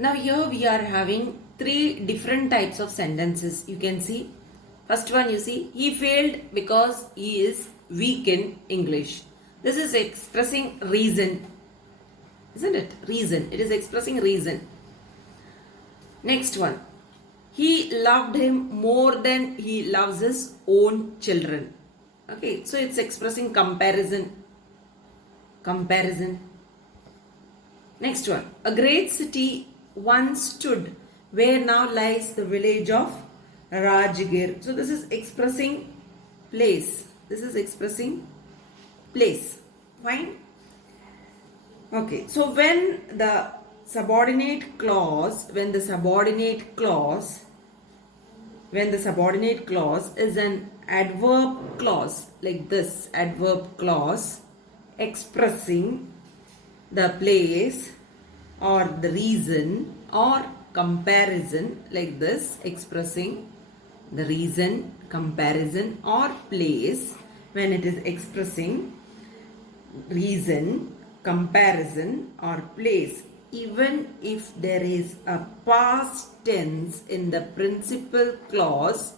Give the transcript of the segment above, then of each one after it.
Now here we are having three different types of sentences. You can see. First one you see, he failed because he is weak in English. This is expressing reason, isn't it? Reason. It is expressing reason. Next one, he loved him more than he loves his own children. Okay, so it's expressing comparison. Comparison. Next one, a great city once stood where now lies the village of Rajgir. So this is expressing place. This is expressing place. Fine. Okay. So when the subordinate clause is an adverb clause like this, adverb clause expressing the place or the reason or comparison like this, expressing the reason, comparison or place, when it is expressing reason, comparison or place, even if there is a past tense in the principal clause,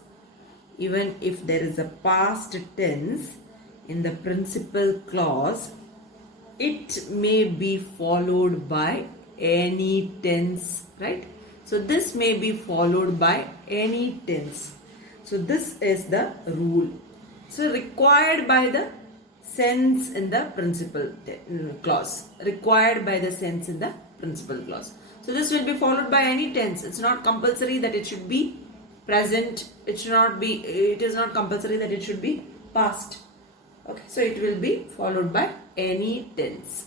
even if there is a past tense in the principal clause, it may be followed by any tense, right? So this may be followed by any tense. So this is the rule. So required by the sense in the principal clause. Required by the sense in the principal clause. So this will be followed by any tense. It's not compulsory that it should be present. It is not compulsory that it should be past. Okay, so it will be followed by any tense.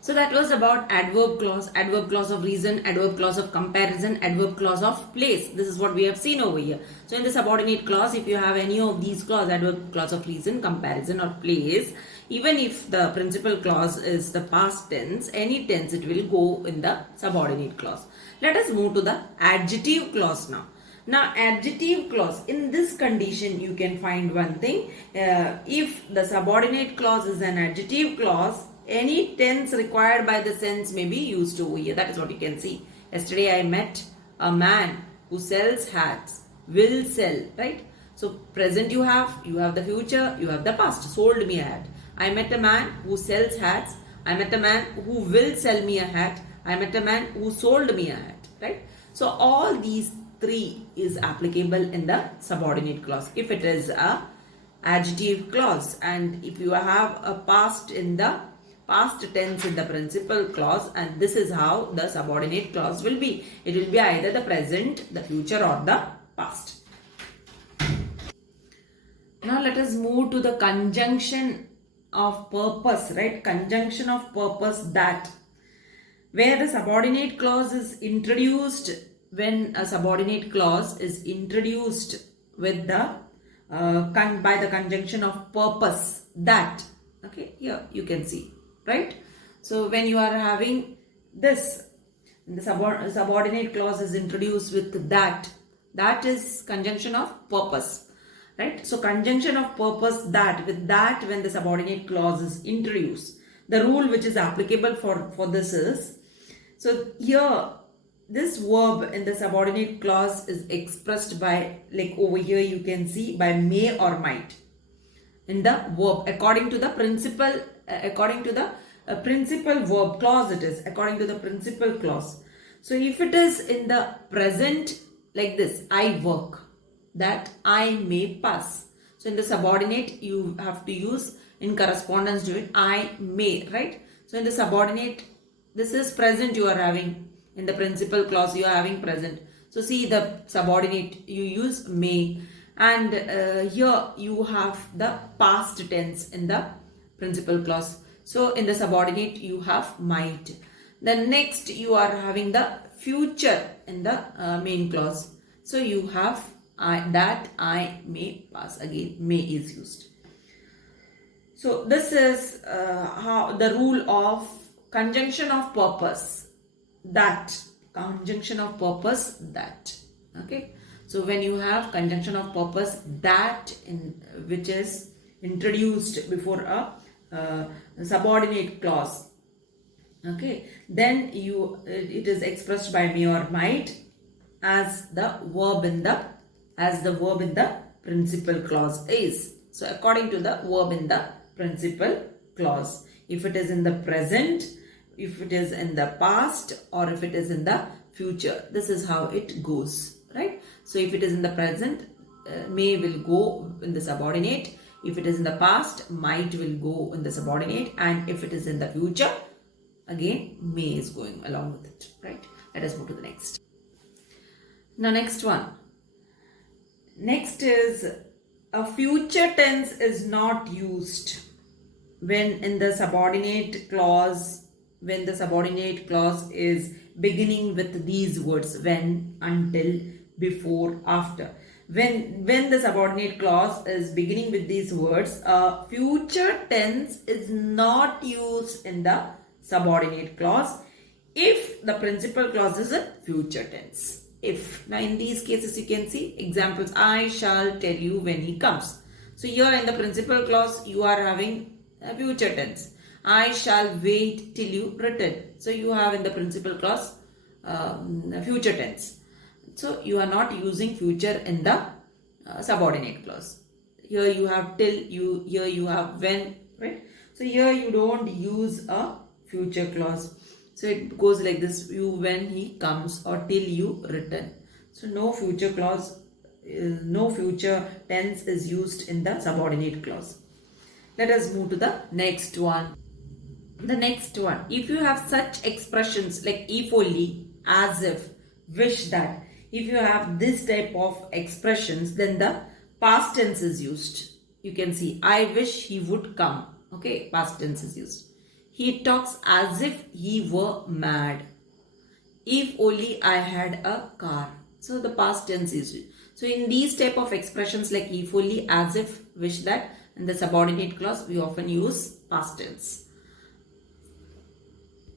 So that was about adverb clause of reason, adverb clause of comparison, adverb clause of place. This is what we have seen over here. So in the subordinate clause, if you have any of these clause, adverb clause of reason, comparison or place, even if the principal clause is the past tense, any tense it will go in the subordinate clause. Let us move to the adjective clause now. Now adjective clause, in this condition you can find one thing. If the subordinate clause is an adjective clause, any tense required by the sense may be used over here. That is what you can see. Yesterday I met a man who sells hats. Will sell, right? So present you have the future, you have the past. Sold me a hat. I met a man who sells hats. I met a man who will sell me a hat. I met a man who sold me a hat, right? So all these three is applicable in the subordinate clause if it is a adjective clause, and if you have a past in the past tense in the principal clause, and this is how the subordinate clause will be. It will be either the present, the future or the past. Now let us move to the conjunction of purpose, right? Conjunction of purpose, that where the subordinate clause is introduced, when a subordinate clause is introduced with the by the conjunction of purpose, that. Okay, here you can see, right? So when you are having this, the subordinate clause is introduced with that. That is conjunction of purpose, right? So conjunction of purpose, that, with that when the subordinate clause is introduced. The rule which is applicable for this is, so here this verb in the subordinate clause is expressed by, like over here you can see, by may or might in the verb according to the principal principal verb clause. It is according to the principal clause. So if it is in the present like this, I work, that I may pass. So in the subordinate you have to use in correspondence to it I may, right? So in the subordinate, this is present you are having. In the principal clause you are having present. So see, the subordinate you use may, and here you have the past tense in the principal clause. So in the subordinate you have might. Then next you are having the future in the main clause. So you have that I may pass. Again may is used. So this is how the rule of conjunction of purpose, that. Conjunction of purpose, that. Okay, so when you have conjunction of purpose, that, in which is introduced before a subordinate clause, Okay, then it is expressed by may or might as the verb in the principal clause is. So according to the verb in the principal clause, if it is in the present, if it is in the past, or if it is in the future, this is how it goes, right? So if it is in the present, may will go in the subordinate. If it is in the past, might will go in the subordinate, and if it is in the future, again may is going along with it, right? Let us move to the next. Now next one. Next is a future tense is not used when in the subordinate clause, when the subordinate clause is beginning with these words: when, until, before, after. When the subordinate clause is beginning with these words, a future tense is not used in the subordinate clause if the principal clause is a future tense. If. Now in these cases you can see examples: I shall tell you when he comes. So here in the principal clause you are having a future tense. I shall wait till you return. So you have in the principal clause a future tense. So you are not using future in the subordinate clause. Here you have till, here you have when, right? So here you don't use a future clause. So it goes like this: you when he comes, or till you return. So no future clause, no future tense is used in the subordinate clause. Let us move to the next one. The next one, if you have such expressions like if only, as if, wish that, if you have this type of expressions, then the past tense is used. You can see I wish he would come. Okay, past tense is used. He talks as if he were mad. If only I had a car. So the past tense is used. So in these type of expressions like if only, as if, wish that, and the subordinate clause, we often use past tense.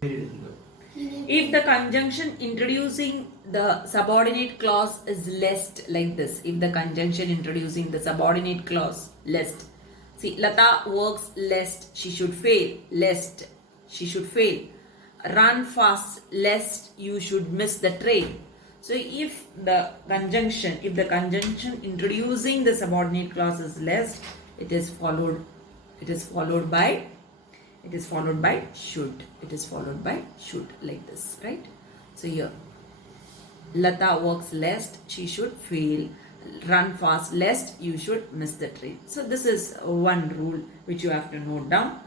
If the conjunction introducing the subordinate clause is lest, like this, if the conjunction introducing the subordinate clause lest, see, Lata works lest she should fail, lest she should fail. Run fast lest you should miss the train. So if the conjunction introducing the subordinate clause is lest, it is followed by should. It is followed by should, like this, right? So here, Lata works lest she should fail. Run fast lest you should miss the train. So this is one rule which you have to note down.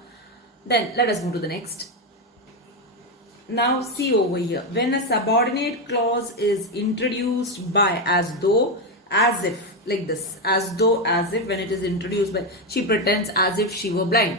Then let us move to the next. Now see over here, when a subordinate clause is introduced by as though, as if, like this, as though, as if, when it is introduced by, she pretends as if she were blind.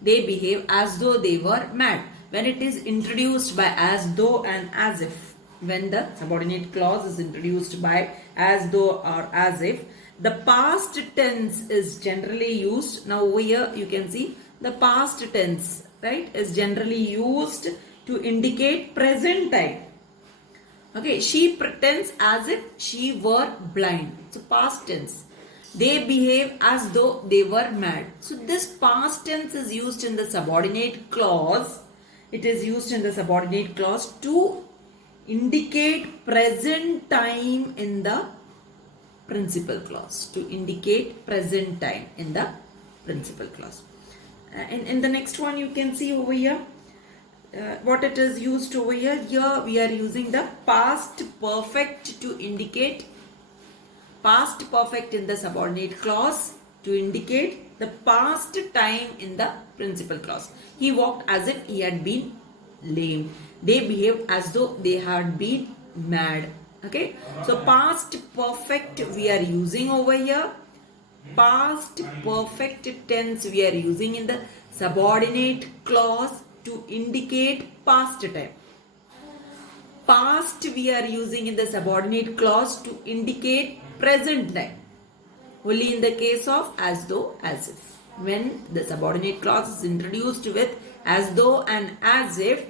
They behave as though they were mad. When it is introduced by as though and as if, when the subordinate clause is introduced by as though or as if, the past tense is generally used. Now over here you can see the past tense, right, is generally used to indicate present time. Okay, she pretends as if she were blind. So past tense. They behave as though they were mad. So this past tense is used in the subordinate clause. It is used in the subordinate clause to indicate present time in the principal clause. To indicate present time in the principal clause. In the next one you can see over here what it is used over here. Here we are using the past perfect to indicate past perfect in the subordinate clause to indicate the past time in the principal clause. He walked as if he had been lame. They behaved as though they had been mad. Okay, so past perfect we are using over here. Past perfect tense we are using in the subordinate clause to indicate past time. Past we are using in the subordinate clause to indicate present time. Only in the case of as though, as if. When the subordinate clause is introduced with as though and as if,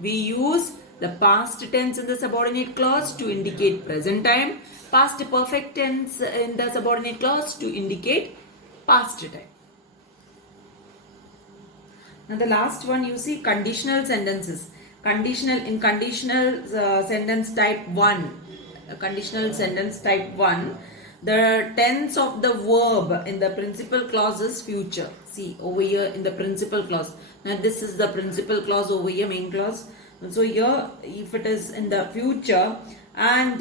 we use the past tense in the subordinate clause to indicate present time. Past perfect tense in the subordinate clause to indicate past time. Now the last one you see, conditional sentences. conditional sentence type 1, conditional sentence type 1, the tense of the verb in the principal clause is future. See over here in the principal clause. Now this is the principal clause over here, main clause. So here if it is in the future and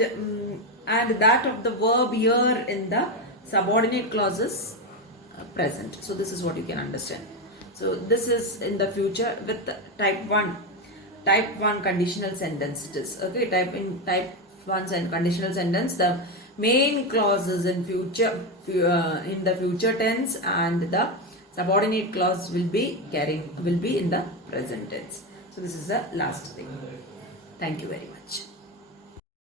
that of the verb here in the subordinate clause is present. So this is what you can understand. So this is in the future with type 1 conditional sentence it is. Okay, type 1 and conditional sentence, the main clause is in future in the future tense and the subordinate clause will be in the present tense. So this is the last thing. Thank you very much.